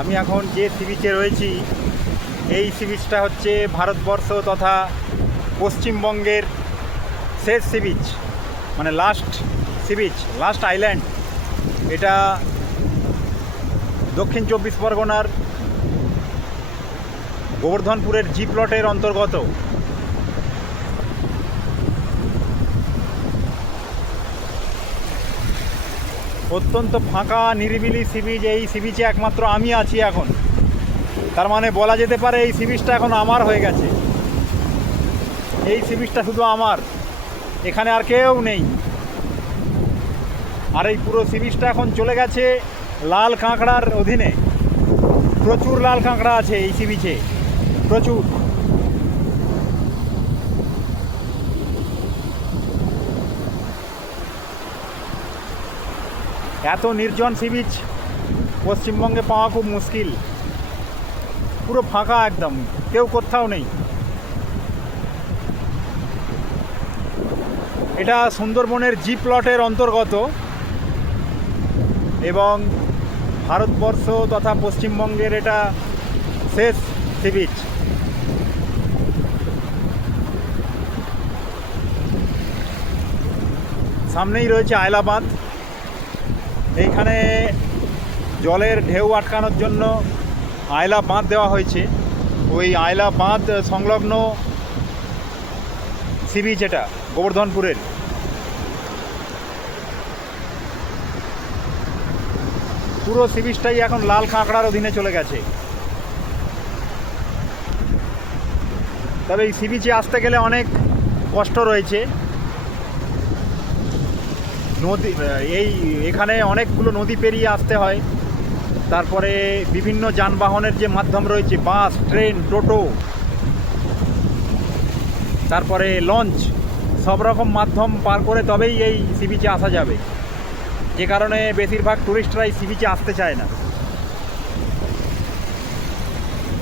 আমি এখন যে সি বিচে রয়েছি এই সি বিচটা হচ্ছে ভারতবর্ষ তথা পশ্চিমবঙ্গের শেষ সি বিচ, মানে last sea beach, last island. এটা দক্ষিণ চব্বিশ পরগনার গোবর্ধনপুরের জি প্লটের অন্তর্গত। অত্যন্ত ফাঁকা নিরিবিলি সি বিচ। এই সি বিচে একমাত্র আমি আছি এখন। তার মানে বলা যেতে পারে এই সি বিচটা এখন আমার হয়ে গেছে। এই সি বিচটা শুধু আমার, এখানে আর কেউ নেই। আর এই পুরো সি বিচটা এখন চলে গেছে লাল কাঁকড়ার অধীনে। প্রচুর লাল কাঁকড়া আছে এই সি বিচে, প্রচুর। এত নির্জন সি বিচ পশ্চিমবঙ্গে পাওয়া খুব মুশকিল। পুরো ফাঁকা একদম, কেউ কোথাও নেই। এটা সুন্দরবনের জি প্লটের অন্তর্গত এবং ভারতবর্ষ তথা পশ্চিমবঙ্গের এটা শেষ সি বিচ। সামনেই রয়েছে আয়লা বাঁধ। এইখানে জলের ঢেউ আটকানোর জন্য আয়লা বাঁধ দেওয়া হয়েছে। ওই আয়লা বাঁধ সংলগ্ন সি বিচ এটা গোবর্ধনপুরের। পুরো সি বিচটাই এখন লাল কাঁকড়ার অধীনে চলে গেছে। তবে এই সি বিচে আসতে গেলে অনেক কষ্ট রয়েছে। নদী, এখানে অনেকগুলো নদী পেরিয়ে আসতে হয়। তারপরে বিভিন্ন যানবাহনের যে মাধ্যম রয়েছে, বাস, ট্রেন, টোটো, তারপরে লঞ্চ, সব রকম মাধ্যম পার করে তবেই এই সি বিচে আসা যাবে। যে কারণে বেশিরভাগ টুরিস্টরা এই সি বিচে আসতে চায় না।